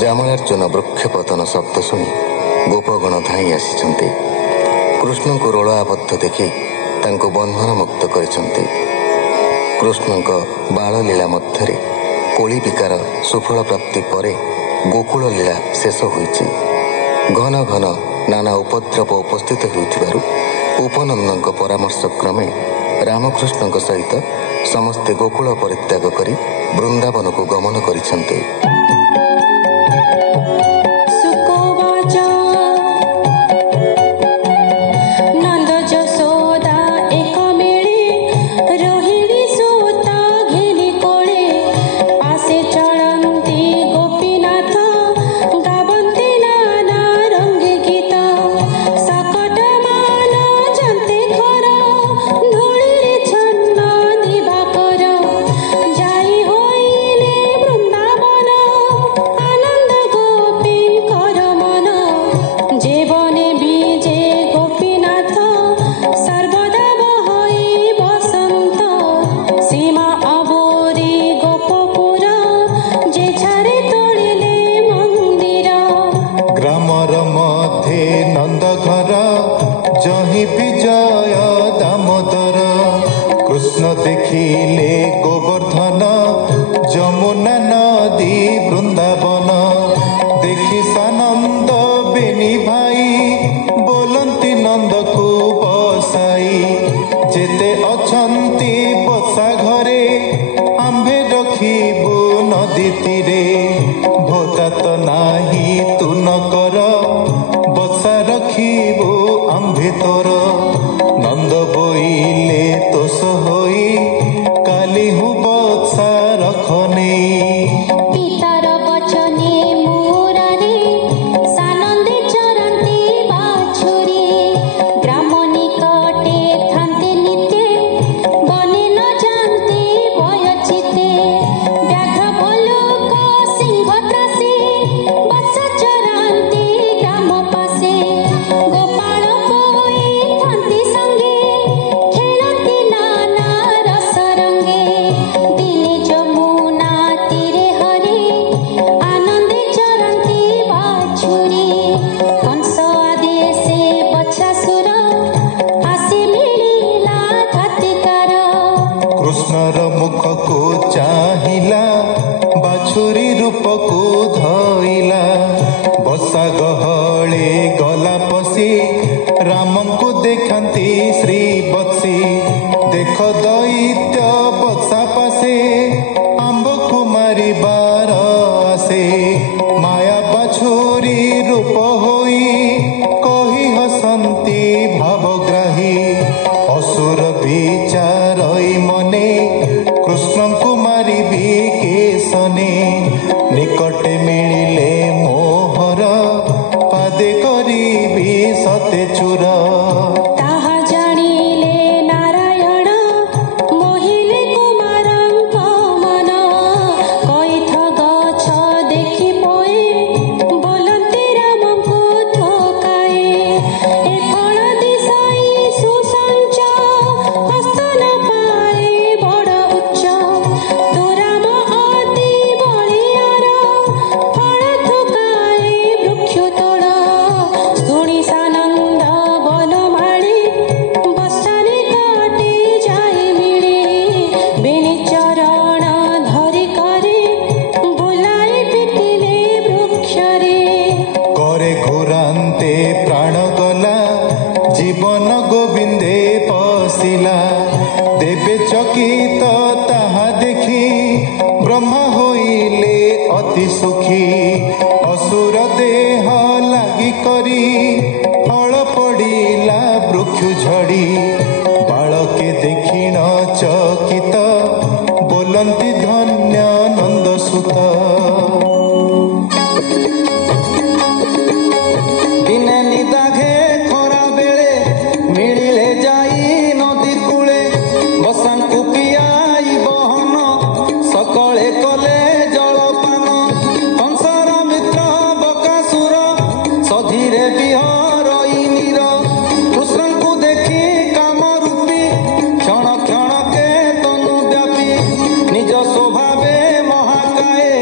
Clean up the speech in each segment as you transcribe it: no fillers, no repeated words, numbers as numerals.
जामलार्जुन वृक्षपतन शब्द शुणी गोपगण धाई आसी कृष्ण को रोल आबद्ध देखि तांको बंधन मुक्त करिसंते। कृष्ण बाल लीला मध्य कोली विकार सुफल प्राप्ति परे गोकुल लीला शेष होइछि। घन घन नाना उपद्रव उपस्थित होइथिबारु उपनंदन परामर्श क्रमे रामकृष्ण सहित समस्ते गोकुल परित्याग करी वृंदावन को गमन करिसंते। देखिले गोवर्धन जमुना नदी वृंदावन देखि सानंद बेनी भाई बोलंती नंद को बसाई जेते अछंती बसा घरे आंभे रखिबु नदी तीरे भोता तो नाही तू न कर बसा रखिबु आंभे तोर नंद बोइले तोष होई काली हूँ बसा रखने पितार बचने मुरारे सानंदे चरंती बाछुरी ग्राम निकटे थांते निते बने न जानते बयचिते व्याघ्र भलुक सिंह त्रासी बसा चरंती ग्राम पासे गोपाल बोई थांती संगे खेलती नाना रस रंगे दिने जमुना तीरे हरे आनंदे चरंती बाछुरी कंस आदेशे बछासुर आसे मिलिला घातिकार कृष्णर मुख को चाहिला बाछुरी रूप को धइला बसा गहले गला पसी राम को देखती श्री बत्सी देख दैत्य बसा पासे आंब को मारिबार आसे माया बाछुरी रूप होई कही हसंती भावग्राही असुर विचारई मने कृष्ण को मारिबी केसने निकटे मिलिले मोहर पादे करिबी सते चुर ताहा जानिले नारायण मोहिले कुमारଙ୍କ मन कइथ गछ देखि पोए बोलନ୍ତି रामଙ୍କୁ ଠକାଏ ଏ ଫଳ ଦିଶାଇ ସୁସଞ୍ଚ ହସ୍ତ ନ ପାଏ ବଡ଼ ଉଚ୍ଚ ତୁ ରାମ ଅତି ବଳିୟାର ଫଳ ଠକାଏ ବୃକ୍ଷ ତୋଳ ଶୁଣି ସାନନ୍ଦ ବନମାଳି ବସାରେ କାଟି ଯାଇ ମିଳେ ବେଣୀ ଚରଣ ଧରି କରି ବୁଲାଇ ପିଟିଲେ ବୃକ୍ଷରେ करे घुरान्ते प्राण गला जीवन गोविंदे पसिला देवे चकित ताहा देखि ब्रह्मा होइले अति सुखी असुर देह लागी करी फल पड़िला वृक्ष झड़ी बालके देखिण चकित बोलंती धन्य नंद सुत दिने निदाघे खरा बेले मिलिले जाई नदी कूले बसांकु पियाई बहन सकले कले जलपान कंसर मित्र बकासुर सधीरे बिहरई नीर कृष्णଙ୍କୁ देखि काम रूपी क्षण क्षण के तनु व्यापी निज स्वभावे महाकाये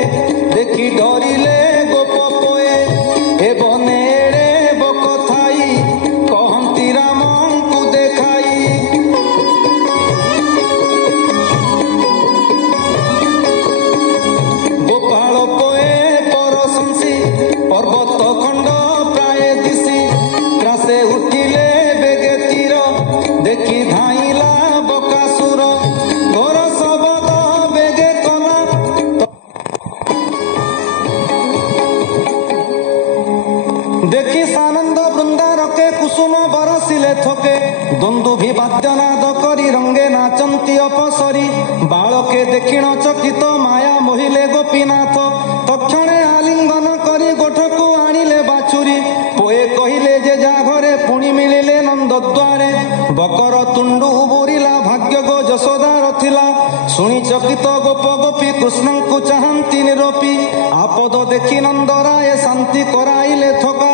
देखी सानंद बृंदारके कुसुम बरसिले थके द्वंद्वी वाद्यनाद करी रंगे नाचंती अपसरी बालके देखिण चकित माया मोहिले गोपीनाथ तक्षणे आलिंगन करी गोठकु आनिले बाछुरी पोए कहिले जे जा घरे पुणी मिलिले नंद द्वारे बकर तुंडु बुरिला भाग्य गो यशोदार थिला शुणी चकित गोप गोपी कृष्ण को चाहती निरोपी आपद देखी नंदराय शांति कराइले थका